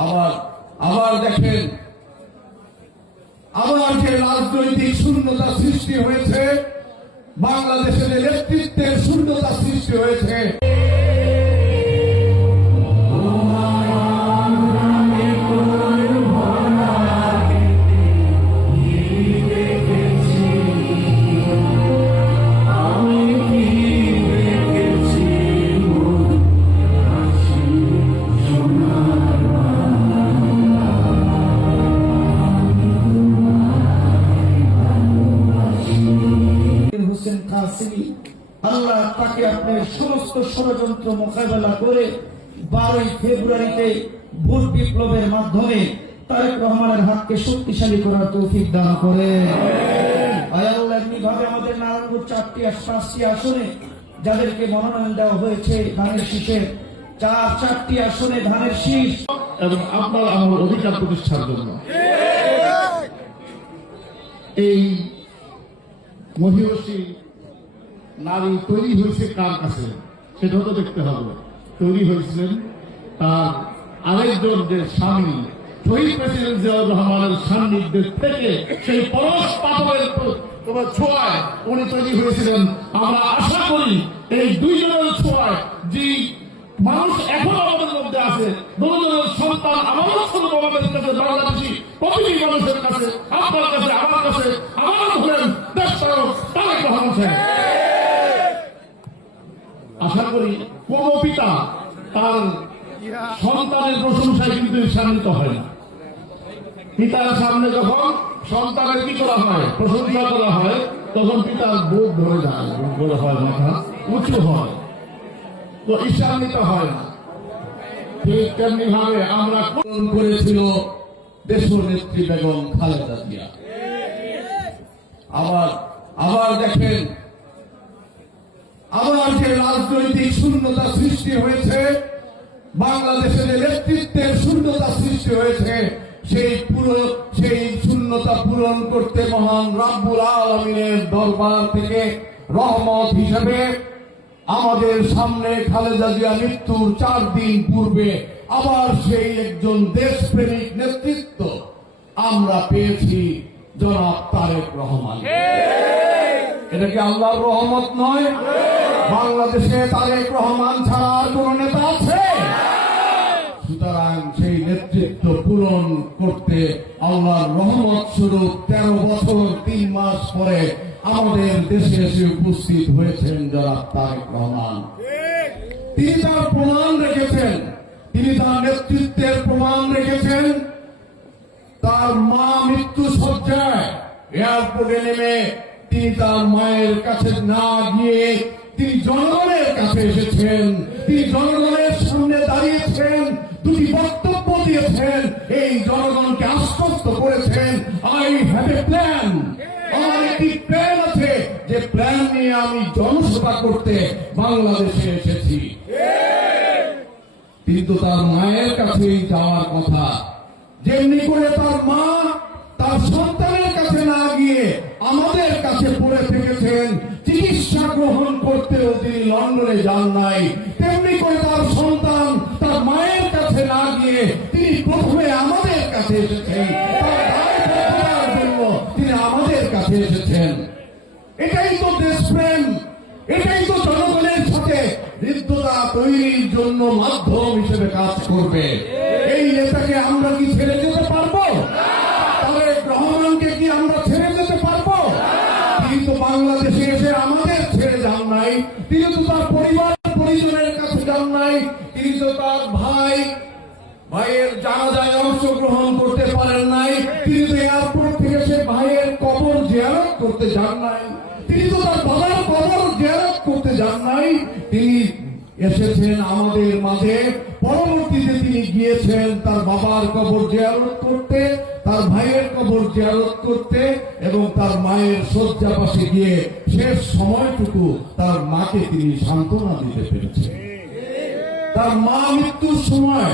আবার আবার দেখেন, আবার যে রাজনৈতিক শূন্যতা সৃষ্টি হয়েছে, বাংলাদেশের নেতৃত্বের শূন্যতা সৃষ্টি হয়েছে। আল্লাহ তাকে আপনার সমস্ত ষড়যন্ত্র মোকাবেলা করে 12 ফেব্রুয়ারিতে ভোট বিপ্লবের মাধ্যমে তারেক রহমানের হাতকে শক্তিশালী করার তৌফিক দান করে। আল্লাহ এমনিভাবে আমাদের নারায়ণগঞ্জ 5টি আসনে যাদেরকে মনোনয়ন দেওয়া হয়েছে ধানের শীষের 4টি আসনে ধানের শীষ এবং আপনার আমার অধিকার প্রতিষ্ঠার জন্য এই মহিষী নারী তৈরি হয়েছে কার কাছে সেটা তো দেখতে হবে। তৈরি হয়েছিলেন তার আরেকজন যে স্বামী শহীদ প্রেসিডেন্ট জিয়াউর রহমানের সান্নিধ্যে থেকে সেই পরশ পাথরের ছোঁয়ায় উনি তৈরি হয়েছিলেন। আমরা আশা করি এই দুইজনের ছোঁয়ায় যে মানুষ এখন আমাদের মধ্যে আছে, দুজনের সন্তান আমাদের ছোট বাবাদের কাছে, বাংলাদেশি প্রতিটি মানুষের কাছে, আপনার কাছে, আমার কাছে, আমার হলেন দেশ নায়ক তারেক রহমান সাহেব। আশা করি কোন পিতা তার সন্তানের প্রশংসায় কিন্তু ঈর্ষান্বিত হয় না। পিতার সামনে যখন সন্তানের কি করা হয়, প্রশংসা করা হয়, তখন পিতার বুক ধরে যায়, বুক ধরে হয়, মাথা উঁচু হয়, তো ঈর্ষান্বিত হয় না। ঠিক তেমনি ভাবে আমরা করেছিল দেশনেত্রী বেগম খালেদা জিয়া। আবার দেখেন, আবার যে রাজনৈতিক শূন্যতা সৃষ্টি হয়েছে, বাংলাদেশের নেতৃত্বের শূন্যতা সৃষ্টি হয়েছে, সেই শূন্যতা পূরণ করতে মহান রাব্বুল আলামিনের দরবার থেকে রহমত হিসেবে আমাদের সামনে খালেদা জিয়া মৃত্যুর 4 দিন পূর্বে আবার সেই একজন দেশপ্রেমিক নেতৃত্ব আমরা পেয়েছি, জনাব তারেক রহমান। এটা কি আল্লাহর রহমত নয়? বাংলাদেশে তারেক রহমান ছাড়া আর কোন নেতা আছে? সুতরাং সেই নেতৃত্ব পূরণ করতে আল্লাহর রহমত স্বরূপ 13 বছর 3 মাস পরে আমাদের দেশে এসে উপস্থিত হয়েছেন জনাব তারেক রহমান। তিনি তার প্রমাণ রেখেছেন, তিনি তার নেতৃত্বের প্রমাণ রেখেছেন। তার মা মৃত্যু শয্যায় এয়ারপোর্টে নেমে তিনি তার মায়ের কাছে না গিয়ে তিনি জনগণের কাছে এসেছেন, তিনি জনগণের সামনে দাঁড়িয়েছেন, 2টি বক্তব্য দিয়েছেন, এই জনগণকে আশ্বস্ত করেছেন, আই হ্যাভ এ প্ল্যান, আমার একটি প্ল্যান আছে, যে প্ল্যান নিয়ে আমি জনসেবা করতে বাংলাদেশে এসেছি। কিন্তু তার মায়ের কাছেই যাওয়ার কথা, যেমনি করে তার মা তার সন্তানের কাছে না গিয়ে আমাদের কাছে পড়ে থেকেছেন, চিকিৎসা গ্রহণ করতেও তিনি লন্ডনে যান নাই, তেমনি করে তার সন্তান তার মায়ের কাছে না গিয়ে তিনি প্রথমে আমাদের কাছে এসেছেন, তার জন্য তিনি আমাদের কাছে এসেছেন। এটাই তো দেশপ্রেম, এটাই তো জনগণের সাথে হৃদ্যতা তৈরির জন্য মাধ্যম হিসেবে কাজ করবে। এই নেতাকে আমরা কি ছেড়ে যেতে পারবো? তারেক রহমানকে কি আমরা ছেড়ে যেতে পারবো? তিনি তো বাংলাদেশে এসে আমাদের ছেড়ে যান নাই, তিনি তো তার পরিবার পরিজনের কাছে যান নাই, তিনি তো তার ভাইয়ের জানাজায় অংশগ্রহণ করতে পারেন নাই, তিনি তো এয়ারপোর্ট থেকে সে ভাইয়ের কবর জিয়ারত করতে যান নাই, তিনি তো তার বাবার কবর জিয়ারত করতে যান নাই। তিনি এসেছেন আমাদের মাঝে, পরবর্তীতে তিনি গিয়েছেন তার বাবার কবর জিয়ারত করতে, তার ভাইয়ের কবর জিয়ারত করতে এবং তার মায়ের শয্যা পাশে গিয়ে শেষ সময়টুকু তার মাকে তিনি সান্ত্বনা দিতে পেরেছেন। তার মা মৃত্যুর সময়